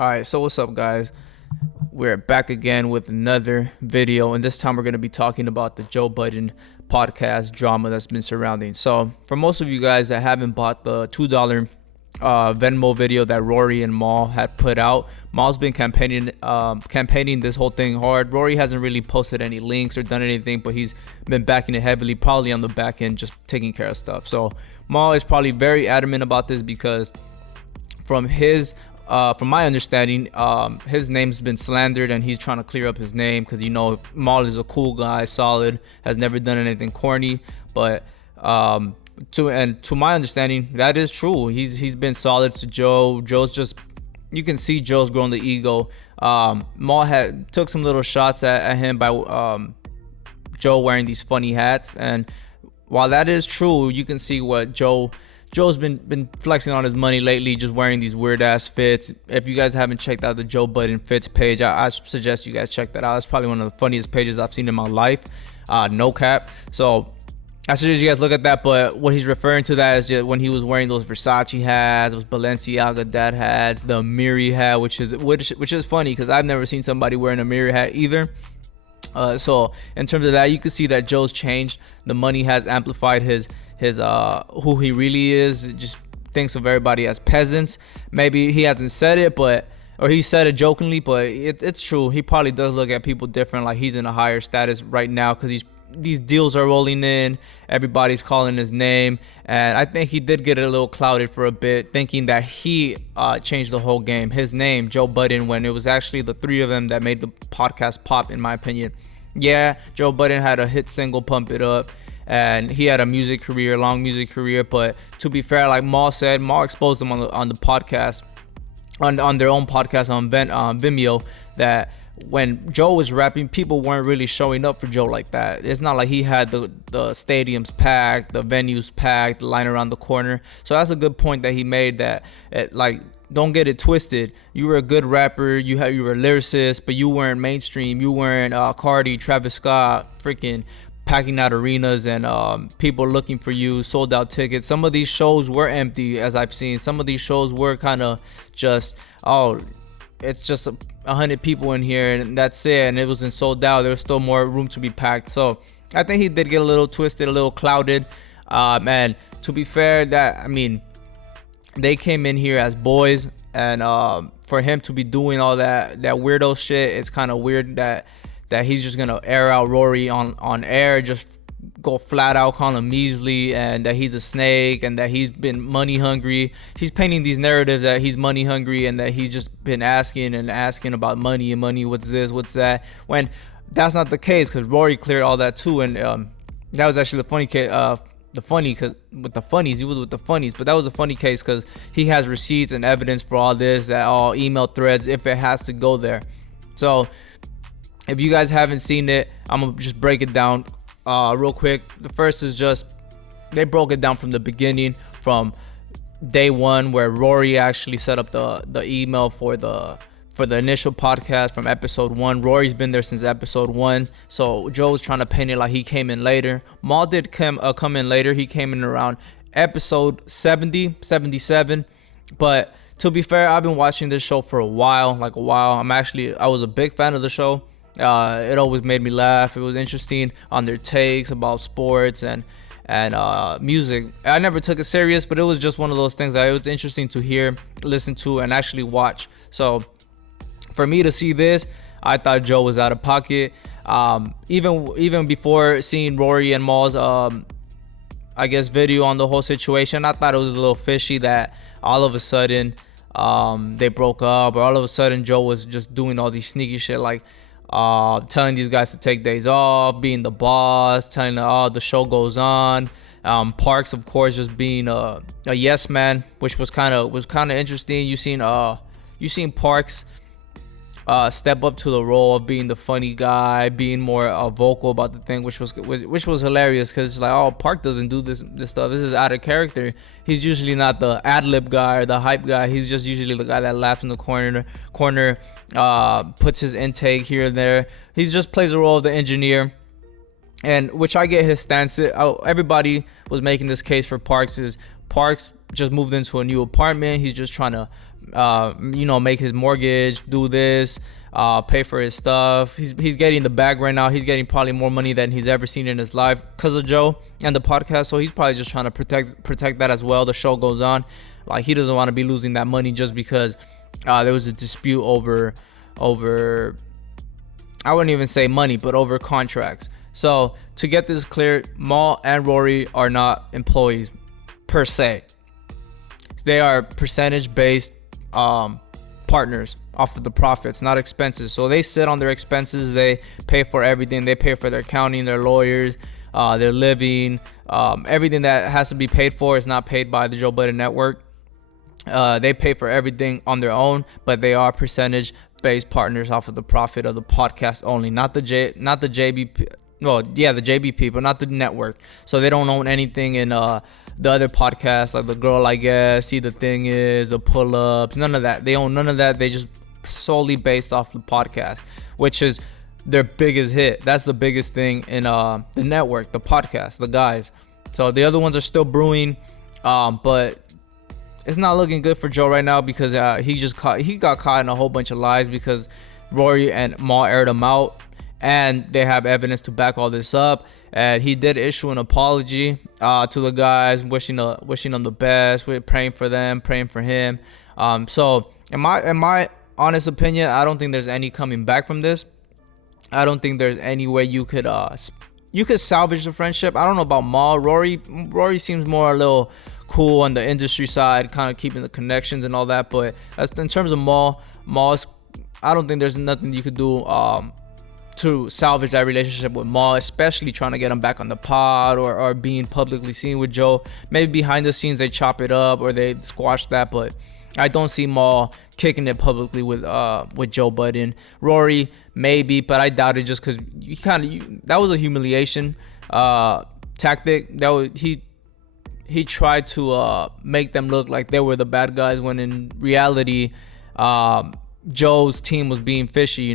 All right, so what's up, guys? We're back again with another video, and this time we're going to be talking about the Joe Budden podcast drama that's been surrounding. So, for most of you guys that haven't bought the $2 Venmo video that Rory and Mal had put out, Mal's been campaigning this whole thing hard. Rory hasn't really posted any links or done anything, but he's been backing it heavily, probably on the back end, just taking care of stuff. So, Mal is probably very adamant about this because from my understanding, his name's been slandered and he's trying to clear up his name because, Mal is a cool guy, solid, has never done anything corny. But to my understanding, that is true. He's been solid to Joe. You can see Joe's grown the ego. Mal took some little shots at him by Joe wearing these funny hats. And while that is true, you can see what Joe's been flexing on his money lately, just wearing these weird ass fits. If you guys haven't checked out the Joe Budden fits page, I suggest you guys check that out. It's probably one of the funniest pages I've seen in my life, no cap. So I suggest you guys look at that. But what he's referring to that is when he was wearing those Versace hats, those Balenciaga dad hats, the Miri hat, which is funny because I've never seen somebody wearing a Miri hat either. So in terms of that, you can see that Joe's changed. The money has amplified his who he really is. Just thinks of everybody as peasants. Maybe he hasn't said it, or he said it jokingly, but it's true. He probably does look at people different, like he's in a higher status right now because these deals are rolling in. Everybody's calling his name, and I think he did get a little clouded for a bit, thinking that he changed the whole game. His name, Joe Budden, when it was actually the three of them that made the podcast pop, in my opinion. Yeah, Joe Budden had a hit single, Pump It Up, and he had a long music career. But to be fair, like Mal said, Mal exposed them on the podcast, on their own podcast on Vimeo, that when Joe was rapping, people weren't really showing up for Joe like that. It's not like he had the stadiums packed, the venues packed, the line around the corner. So that's a good point that he made, that don't get it twisted. You were a good rapper, you were a lyricist, but you weren't mainstream. You weren't Cardi, Travis Scott, freaking packing out arenas and people looking for you, sold out tickets. Some of these shows were empty, as I've seen. Some of these shows were kind of just, it's just 100 people in here and that's it, and it wasn't sold out. There was still more room to be packed. So I think he did get a little twisted, a little clouded. And to be fair, they came in here as boys, and for him to be doing all that weirdo shit, it's kind of weird that he's just gonna air out Rory on air, just go flat out, call him measly, and that he's a snake, and that he's been money hungry. He's painting these narratives that he's money hungry and that he's just been asking about money, what's this, what's that, when that's not the case, because Rory cleared all that too. And that was actually the funny case. Cause with the funnies, he was with the funnies, but that was a funny case because he has receipts and evidence for all this, that all email threads, if it has to go there. So if you guys haven't seen it, I'm gonna just break it down real quick. The first is just, they broke it down from the beginning, from day one, where Rory actually set up the email for the initial podcast from episode 1. Rory's been there since episode 1. So Joe was trying to paint it like he came in later. Mal did come in later. He came in around episode 77. But to be fair, I've been watching this show for a while. I was a big fan of the show. It always made me laugh. It was interesting on their takes about sports and music. I never took it serious, but it was just one of those things that it was interesting to hear, listen to, and actually watch. So for me to see this, I thought Joe was out of pocket. Even before seeing Rory and Mal's video on the whole situation, I thought it was a little fishy that all of a sudden they broke up, or all of a sudden Joe was just doing all these sneaky shit, like telling these guys to take days off, being the boss, telling them, the show goes on. Parks, of course, just being a yes man, which was kind of interesting. You seen Parks step up to the role of being the funny guy, being more vocal about the thing, which was hilarious, because it's like, Park doesn't do this stuff. This is out of character. He's usually not the ad-lib guy or the hype guy. He's just usually the guy that laughs in the corner, puts his intake here and there. He just plays the role of the engineer, and which I get his stance. Everybody was making this case for Parks. Parks just moved into a new apartment. He's just trying to make his mortgage, do this, pay for his stuff. He's getting the bag right now. He's getting probably more money than he's ever seen in his life because of Joe and the podcast. So he's probably just trying to protect that as well. The show goes on. Like, he doesn't want to be losing that money just because there was a dispute over I wouldn't even say money, but over contracts. So to get this clear, Mal and Rory are not employees per se. They are percentage-based partners off of the profits, not expenses. So they sit on their expenses. They pay for everything. They pay for their accounting, their lawyers, their living. Everything that has to be paid for is not paid by the Joe Budden Network. They pay for everything on their own, but they are percentage-based partners off of the profit of the podcast only, not the JBP. Well, yeah, the JBP, but not the network. So they don't own anything in the other podcasts, like The Girl I Guess, See the Thing Is, The Pull-Ups, none of that. They own none of that. They just solely based off the podcast, which is their biggest hit. That's the biggest thing in the network, the podcast, the guys. So the other ones are still brewing, but it's not looking good for Joe right now because he got caught in a whole bunch of lies because Rory and Mal aired him out, and they have evidence to back all this up. And he did issue an apology to the guys, wishing them the best, praying for them, praying for him. So in my honest opinion, I don't think there's any coming back from this. I don't think there's any way you could salvage the friendship. I don't know about Mal. Rory seems more a little cool on the industry side, kind of keeping the connections and all that. But as in terms of Mal's, I don't think there's nothing you could do to salvage that relationship with Mal, especially trying to get him back on the pod or being publicly seen with Joe. Maybe behind the scenes they chop it up or they squash that, but I don't see Mal kicking it publicly with Joe Budden. Rory maybe, but I doubt it, just because that was a humiliation tactic. He tried to make them look like they were the bad guys when in reality Joe's team was being fishy.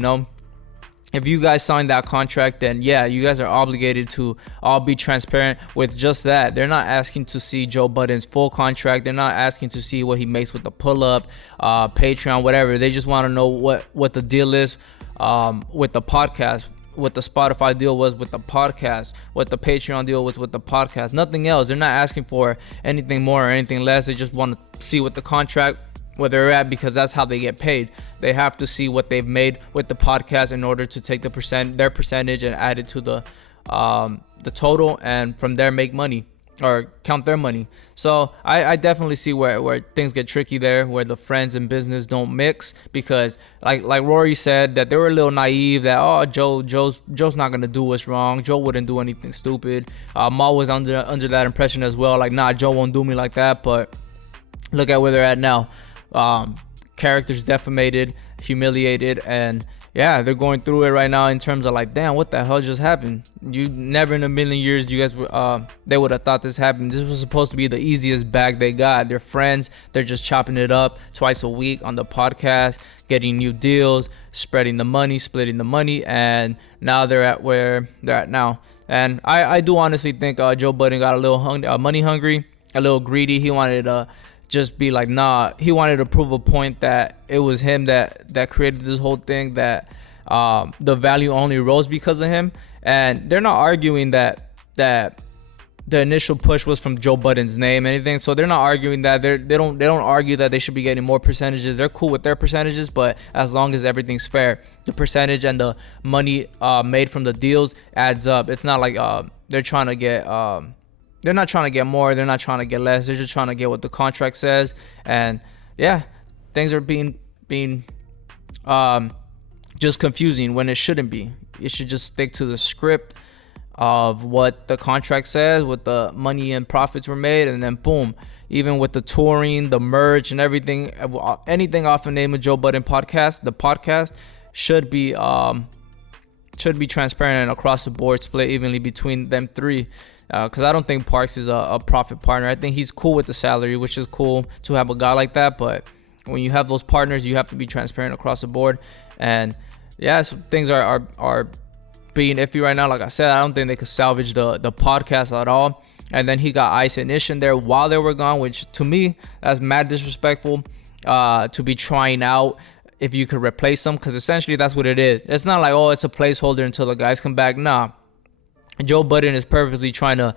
If you guys signed that contract, then yeah, you guys are obligated to all be transparent with just that. They're not asking to see Joe Budden's full contract. They're not asking to see what he makes with the pull-up, Patreon, whatever. They just want to know what the deal is with the podcast, what the Spotify deal was with the podcast, what the Patreon deal was with the podcast. Nothing else. They're not asking for anything more or anything less. They just want to see what the contract, where they're at, because that's how they get paid. They have to see what they've made with the podcast in order to take their percentage and add it to the total, and from there make money or count their money. So I definitely see where things get tricky there, where the friends and business don't mix, because like Rory said, that they were a little naive that Joe's not gonna do what's wrong. Joe wouldn't do anything stupid. Mal was under that impression as well, like, nah, Joe won't do me like that. But look at where they're at now. Characters defamated, humiliated, and yeah, they're going through it right now in terms of like, damn, what the hell just happened? You never in a million years you guys they would have thought this happened. This was supposed to be the easiest bag they got. They're friends. They're just chopping it up twice a week on the podcast, getting new deals, spreading the money, splitting the money, and now they're at where they're at now. And I do honestly think Joe Budden got a little money hungry, a little greedy. He wanted to just be like, nah, he wanted to prove a point that it was him that created this whole thing, that the value only rose because of him. And they're not arguing that the initial push was from Joe Budden's name, anything. So they're not arguing that. They don't argue that they should be getting more percentages. They're cool with their percentages, but as long as everything's fair, the percentage and the money made from the deals adds up. It's not like they're trying to get they're not trying to get more, they're not trying to get less. They're just trying to get what the contract says. And yeah, things are being just confusing when it shouldn't be. It should just stick to the script of what the contract says, what the money and profits were made, and then boom. Even with the touring, the merch, and everything, anything off the name of Joe Budden podcast, the podcast should be transparent and across the board, split evenly between them three. Because I don't think Parks is a profit partner. I think he's cool with the salary, which is cool to have a guy like that. But when you have those partners, you have to be transparent across the board. And yeah, so things are being iffy right now. Like I said, I don't think they could salvage the podcast at all. And then he got Ice and Ish in there while they were gone, which to me, that's mad disrespectful. to be trying out if you could replace them, because essentially that's what it is. It's not like, oh, it's a placeholder until the guys come back. Nah, Joe Budden is purposely trying to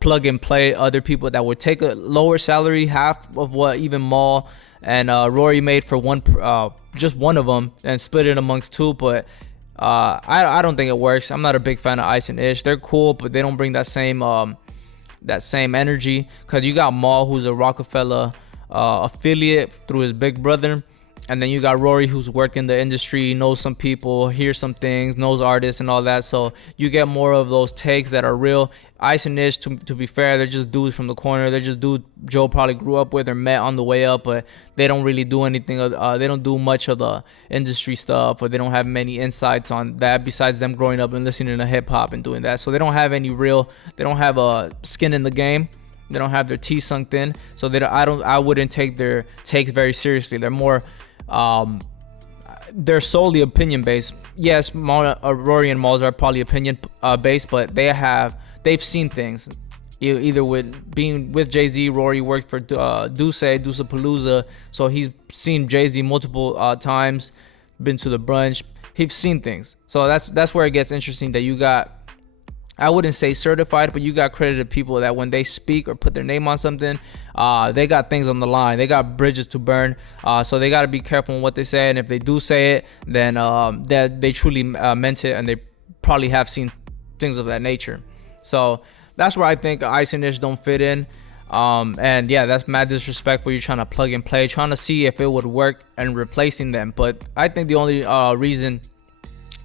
plug and play other people that would take a lower salary, half of what even Maul and Rory made for just one of them, and split it amongst two. But I don't think it works. I'm not a big fan of Ice and Ish. They're cool, but they don't bring that same energy, because you got Maul, who's a Rockefeller affiliate through his big brother, and then you got Rory, who's worked in the industry, knows some people, hears some things, knows artists and all that. So you get more of those takes that are real. Ice and Ish, to be fair, they're just dudes from the corner. They're just dudes Joe probably grew up with or met on the way up, but they don't really do anything. They don't do much of the industry stuff, or they don't have many insights on that besides them growing up and listening to hip hop and doing that. So they don't have they don't have a skin in the game. They don't have their teeth sunk in. So I wouldn't take their takes very seriously. They're more they're solely opinion based. Yes, Rory and Malls are probably opinion based, but they've seen things. Either with being with Jay-Z, Rory worked for Deucepalooza, so he's seen Jay-Z multiple times, been to the brunch. He's seen things. So that's where it gets interesting, that you got, I wouldn't say certified, but you got credited people that when they speak or put their name on something, they got things on the line. They got bridges to burn. So they got to be careful in what they say. And if they do say it, then that they truly meant it, and they probably have seen things of that nature. So that's where I think Ice and Ish don't fit in. And yeah, that's mad disrespectful. You're trying to plug and play, trying to see if it would work and replacing them. But I think the only reason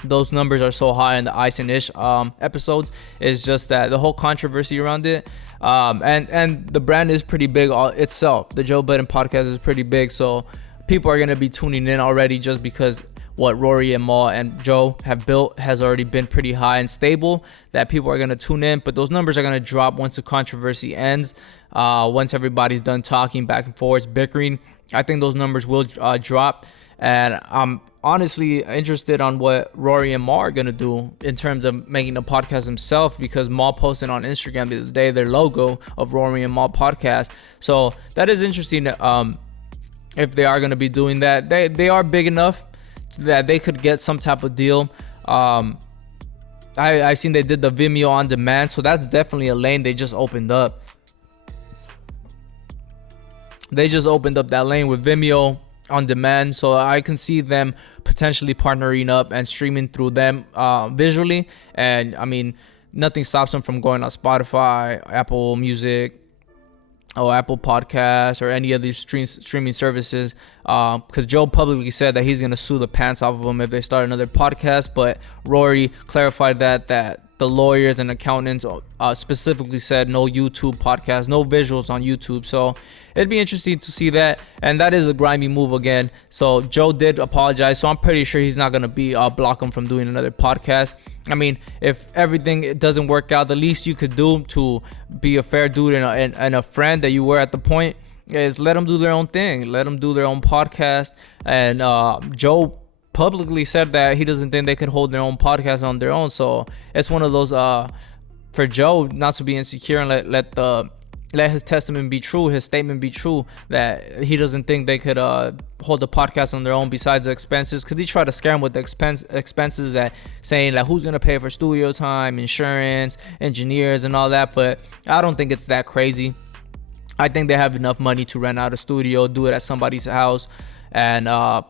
those numbers are so high in the Ice and Ish episodes is just that the whole controversy around it, and the brand is pretty big itself. The Joe Budden podcast is pretty big, so people are going to be tuning in already, just because what Rory and Maul and Joe have built has already been pretty high and stable, that people are going to tune in. But those numbers are going to drop once the controversy ends, once everybody's done talking back and forth, bickering. I think those numbers will drop. And I'm honestly interested on what Rory and Maul are going to do in terms of making the podcast himself, because Maul posted on Instagram the other day their logo of Rory and Maul podcast. So that is interesting. If they are going to be doing that, they are big enough that they could get some type of deal. I seen they did the Vimeo on demand, so that's definitely a lane they just opened up. They just opened up that lane with Vimeo on demand, so I can see them potentially partnering up and streaming through them visually. And I mean, nothing stops them from going on Spotify, Apple Music, or Apple Podcasts, or any of these streaming services, because Joe publicly said that he's gonna sue the pants off of them if they start another podcast. But Rory clarified that the lawyers and accountants specifically said no YouTube podcast, no visuals on YouTube. So it'd be interesting to see that. And that is a grimy move again. So Joe did apologize. So I'm pretty sure he's not going to be block him from doing another podcast. I mean, if everything doesn't work out, the least you could do to be a fair dude and a friend that you were at the point is let them do their own thing. Let them do their own podcast. And Joe publicly said that he doesn't think they could hold their own podcast on their own. So it's one of those for Joe not to be insecure and let his testament be true, his statement be true, that he doesn't think they could hold the podcast on their own besides the expenses, because he tried to scare him with the expenses, that saying that who's gonna pay for studio time, insurance, engineers, and all that. But I don't think it's that crazy. I think they have enough money to rent out a studio, do it at somebody's house, and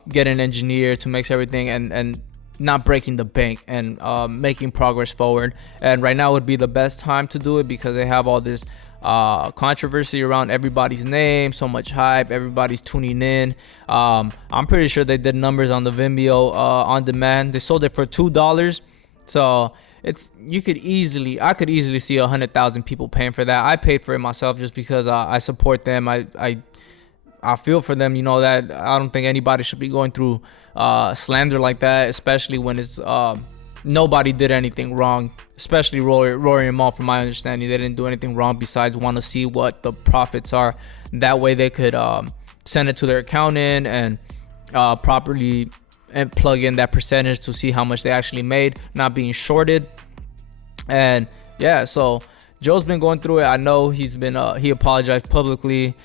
get an engineer to mix everything, and not breaking the bank, and making progress forward. And right now would be the best time to do it, because they have all this controversy around everybody's name, so much hype, everybody's tuning in. I'm pretty sure they did numbers on the Vimeo on demand. They sold it for $2, so I could easily see 100,000 people paying for that. I paid for it myself just because I support them. I feel for them, that I don't think anybody should be going through slander like that, especially when it's nobody did anything wrong, especially Rory and Maul. From my understanding, they didn't do anything wrong besides want to see what the profits are. That way they could send it to their accountant and properly and plug in that percentage to see how much they actually made, not being shorted. And yeah, so Joe's been going through it. I know he's been he apologized publicly.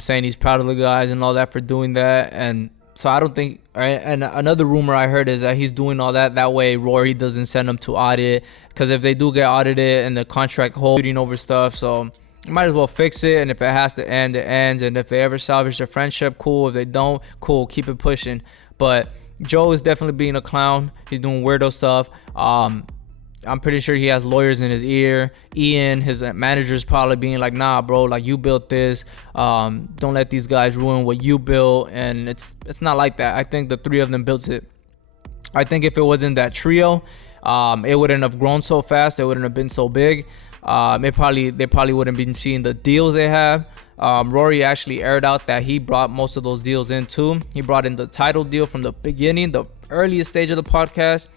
saying he's proud of the guys and all that for doing that. And so I don't think, and another rumor I heard is that he's doing all that way Rory doesn't send them to audit, because if they do get audited and the contract holding over stuff, so might as well fix it. And if it has to end, it ends. And if they ever salvage their friendship, cool. If they don't, cool, keep it pushing. But Joe is definitely being a clown. He's doing weirdo stuff. I'm pretty sure he has lawyers in his ear. Ian, his manager, is probably being like, nah, bro, like, you built this. Don't let these guys ruin what you built. And it's not like that. I think the three of them built it. I think if it wasn't that trio, it wouldn't have grown so fast. It wouldn't have been so big. They probably wouldn't been seeing the deals they have. Rory actually aired out that he brought most of those deals in too. He brought in the title deal from the beginning, the earliest stage of the podcast.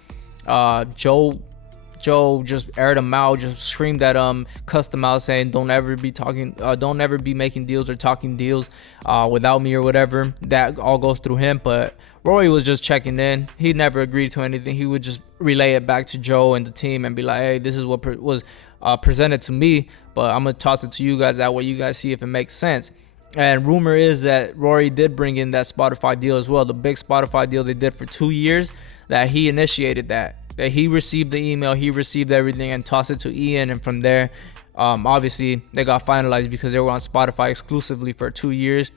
Joe just aired him out, just screamed at him, cussed him out, saying don't ever be making deals or talking deals without me or whatever. That all goes through him. But Rory was just checking in. He never agreed to anything. He would just relay it back to Joe and the team and be like, hey, this is what was presented to me, but I'm gonna toss it to you guys. That way you guys see if it makes sense. And rumor is that Rory did bring in that Spotify deal as well, the big Spotify deal they did for 2 years, that he initiated that he received the email, he received everything and tossed it to Ian. And from there, obviously they got finalized because they were on Spotify exclusively for 2 years.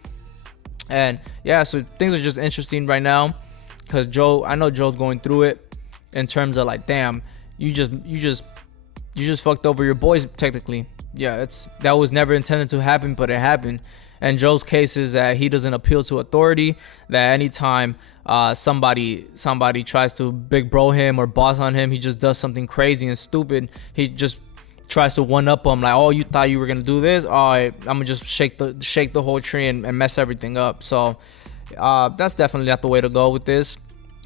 And yeah, so things are just interesting right now, because I know Joe's going through it in terms of like, damn, you just fucked over your boys technically. Yeah, that was never intended to happen, but it happened. And Joe's case is that he doesn't appeal to authority, that anytime somebody tries to big bro him or boss on him, he just does something crazy and stupid. He just tries to one up him, like, oh, you thought you were gonna do this? All right, I'm gonna just shake the whole tree and mess everything up. So that's definitely not the way to go with this.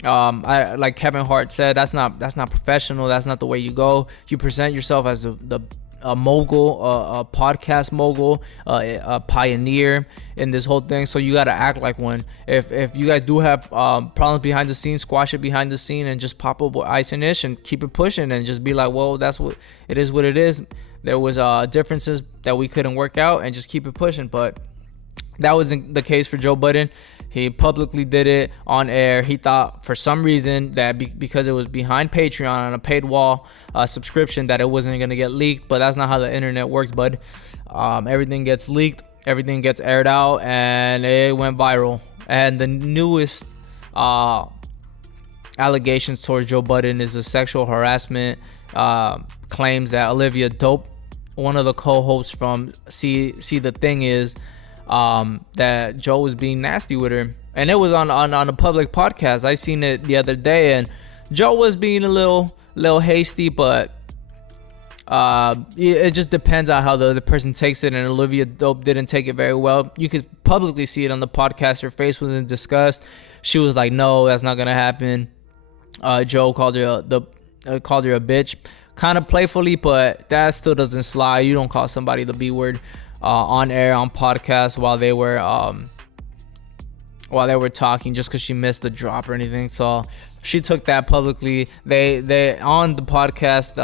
I like Kevin Hart said, that's not professional. That's not the way you go. You present yourself as a mogul, a podcast mogul, a pioneer in this whole thing. So you got to act like one. If you guys do have problems behind the scenes, squash it behind the scene and just pop up with ice and ish and keep it pushing and just be like, well, that's what it is. What it is. There was differences that we couldn't work out and just keep it pushing. But that wasn't the case for Joe Budden. He publicly did it on air. He thought for some reason that because it was behind Patreon on a paid wall subscription that it wasn't going to get leaked. But that's not how the internet works, bud. Everything gets leaked. Everything gets aired out. And it went viral. And the newest allegations towards Joe Budden is the sexual harassment claims that Olivia Dope, one of the co-hosts from See the Thing Is, that Joe was being nasty with her, and it was on a public podcast. I seen it the other day, and Joe was being a little hasty, but it just depends on how the other person takes it. And Olivia Dope didn't take it very well. You could publicly see it on the podcast. Her face was in disgust. She was like, "No, that's not gonna happen." Joe called her a bitch, kind of playfully, but that still doesn't slide. You don't call somebody the B word on air, on podcast, while they were talking, just because she missed the drop or anything. So she took that publicly. They on the podcast,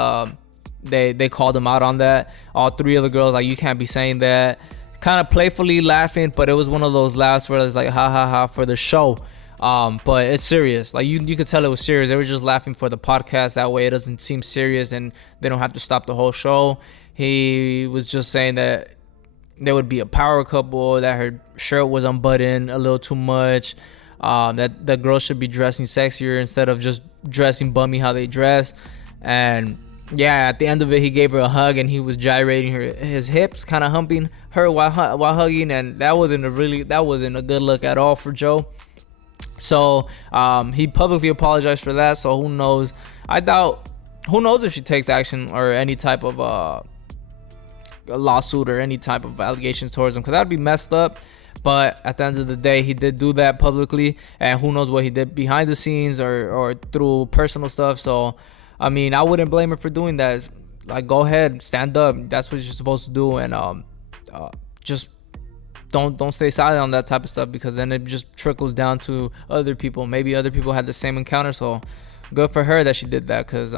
they called him out on that. All three of the girls, like, you can't be saying that, kind of playfully laughing, but it was one of those laughs where it's like, ha ha ha, for the show. But it's serious. Like, you could tell it was serious. They were just laughing for the podcast. That way it doesn't seem serious and they don't have to stop the whole show. He was just saying that there would be a power couple, that her shirt was unbuttoned a little too much, that the girls should be dressing sexier instead of just dressing bummy how they dress. And yeah, at the end of it, he gave her a hug and he was gyrating his hips, kind of humping her while hugging, and that wasn't a good look at all for Joe. So he publicly apologized for that. So who knows if she takes action or any type of a lawsuit or any type of allegations towards him, because that'd be messed up. But at the end of the day, he did do that publicly, and who knows what he did behind the scenes or through personal stuff. So I mean, I wouldn't blame her for doing that. Like, go ahead, stand up. That's what you're supposed to do. And just don't stay silent on that type of stuff, because then it just trickles down to other people. Maybe other people had the same encounter. So good for her that she did that, because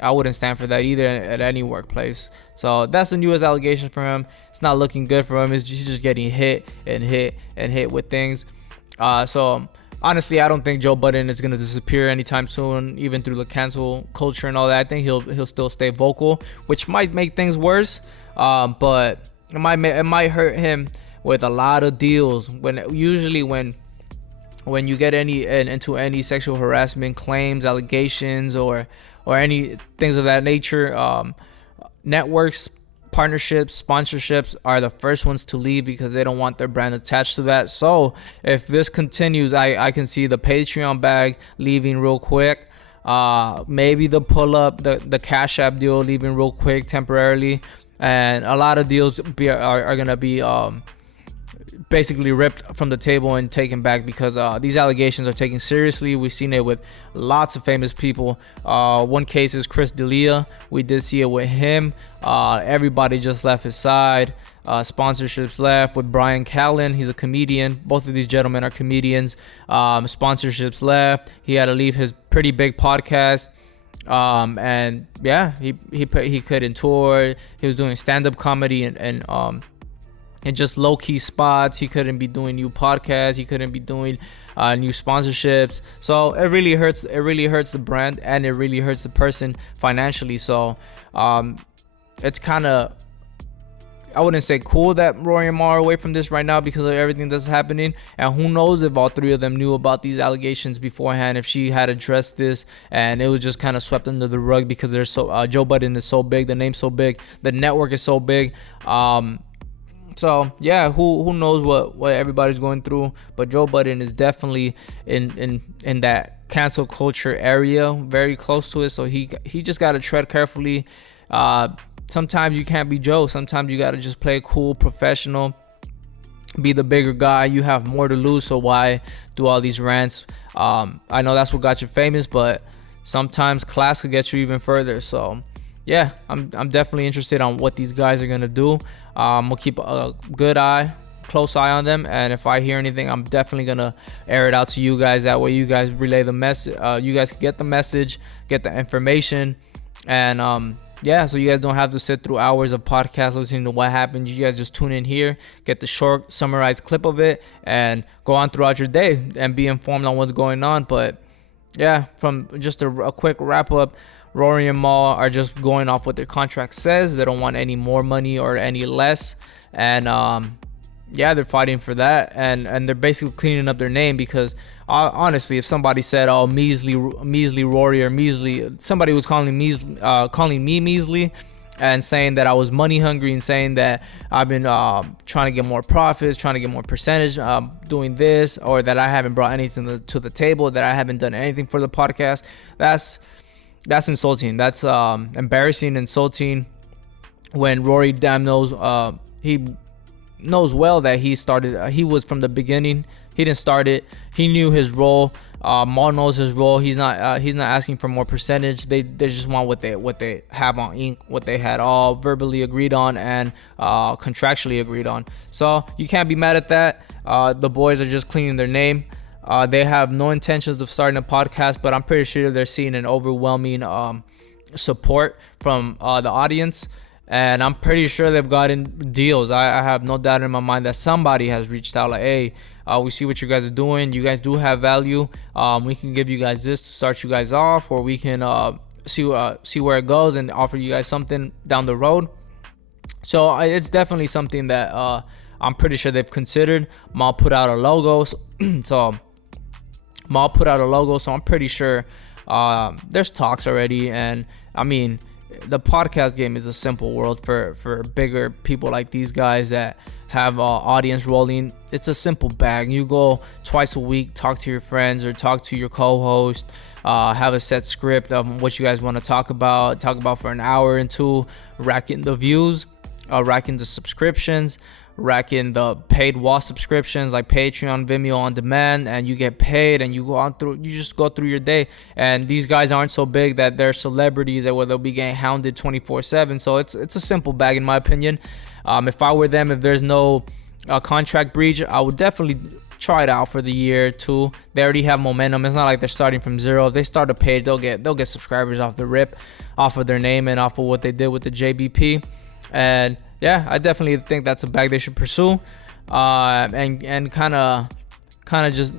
I wouldn't stand for that either at any workplace. So that's the newest allegation for him. It's not looking good for him. He's just getting hit and hit and hit with things. So honestly, I don't think Joe Budden is gonna disappear anytime soon, even through the cancel culture and all that. I think he'll still stay vocal, which might make things worse. But it might hurt him with a lot of deals. When you get into any sexual harassment claims, allegations, or any things of that nature, networks, partnerships, sponsorships are the first ones to leave because they don't want their brand attached to that. So if this continues, I can see the Patreon bag leaving real quick. Maybe the pull up, the Cash App deal leaving real quick temporarily, and a lot of deals are gonna be basically ripped from the table and taken back because these allegations are taken seriously. We've seen it with lots of famous people. One case is Chris D'Elia. We did see it with him. Everybody just left his side. Sponsorships left with Brian Callen. He's a comedian. Both of these gentlemen are comedians. Sponsorships left. He had to leave his pretty big podcast. And yeah, he couldn't tour. He was doing stand-up comedy and just low-key spots. He couldn't be doing new podcasts. He couldn't be doing new sponsorships. So it really hurts the brand, and it really hurts the person financially. So it's kind of, I wouldn't say cool that Rory and Mal are away from this right now because of everything that's happening. And who knows if all three of them knew about these allegations beforehand, if she had addressed this and it was just kind of swept under the rug because they're so Joe Budden is so big, the name's so big, the network is so big. So yeah, who knows what everybody's going through, but Joe Budden is definitely in that cancel culture area, very close to it. So he just got to tread carefully. Sometimes you can't be Joe. Sometimes you got to just play cool, professional, be the bigger guy. You have more to lose, so why do all these rants? I know that's what got you famous, but sometimes class could get you even further. So yeah, I'm definitely interested on what these guys are gonna do. We'll keep a close eye on them, and if I hear anything, I'm definitely gonna air it out to you guys. That way you guys relay the message, you guys can get the message, get the information, and yeah, so you guys don't have to sit through hours of podcast listening to what happened. You guys just tune in here, get the short summarized clip of it, and go on throughout your day and be informed on what's going on. But yeah, from just a quick wrap up, Rory and Mal are just going off what their contract says. They don't want any more money or any less, and yeah, they're fighting for that, and they're basically cleaning up their name because honestly, if somebody said, "Oh, measly Rory," or measly, somebody was calling me measly, and saying that I was money hungry, and saying that I've been trying to get more profits, trying to get more percentage, doing this, or that I haven't brought anything to the table, that I haven't done anything for the podcast, that's insulting. That's embarrassing, insulting. When Rory damn knows, he knows well that he started. He was from the beginning. He didn't start it. He knew his role. Mal knows his role. He's not asking for more percentage. They just want what they have on ink, what they had all verbally agreed on and contractually agreed on. So you can't be mad at that. The boys are just cleaning their name. They have no intentions of starting a podcast, but I'm pretty sure they're seeing an overwhelming support from the audience, and I'm pretty sure they've gotten deals. I have no doubt in my mind that somebody has reached out like, hey, we see what you guys are doing. You guys do have value. We can give you guys this to start you guys off, or we can see where it goes and offer you guys something down the road. So it's definitely something that I'm pretty sure they've considered. Mal put out a logo, so I'm pretty sure there's talks already. And I mean, the podcast game is a simple world for bigger people like these guys that have audience rolling. It's a simple bag. You go twice a week, talk to your friends or talk to your co-host, have a set script of what you guys want to talk about for an hour and two, racking the views, racking the subscriptions, racking the paid wall subscriptions like Patreon, Vimeo on demand, and you get paid, and you just go through your day. And these guys aren't so big that they're celebrities that where they'll be getting hounded 24/7. So it's a simple bag in my opinion. If I were them, if there's no contract breach, I would definitely try it out for the year or two. They already have momentum. It's not like they're starting from zero. If they start a page, they'll get subscribers off the rip, off of their name and off of what they did with the JBP. And yeah, I definitely think that's a bag they should pursue. And kind of just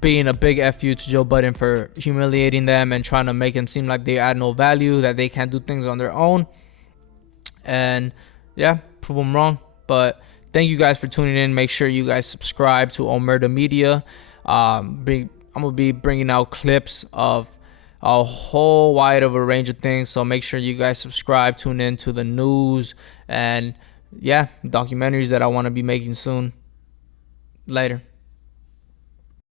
being a big FU to Joe Budden for humiliating them and trying to make him seem like they add no value, that they can't do things on their own. And yeah, prove them wrong. But thank you guys for tuning in. Make sure you guys subscribe to Omerta Media. I'm gonna be bringing out clips of a whole wide of a range of things. So make sure you guys subscribe, tune in to the news, and yeah, documentaries that I want to be making soon. Later.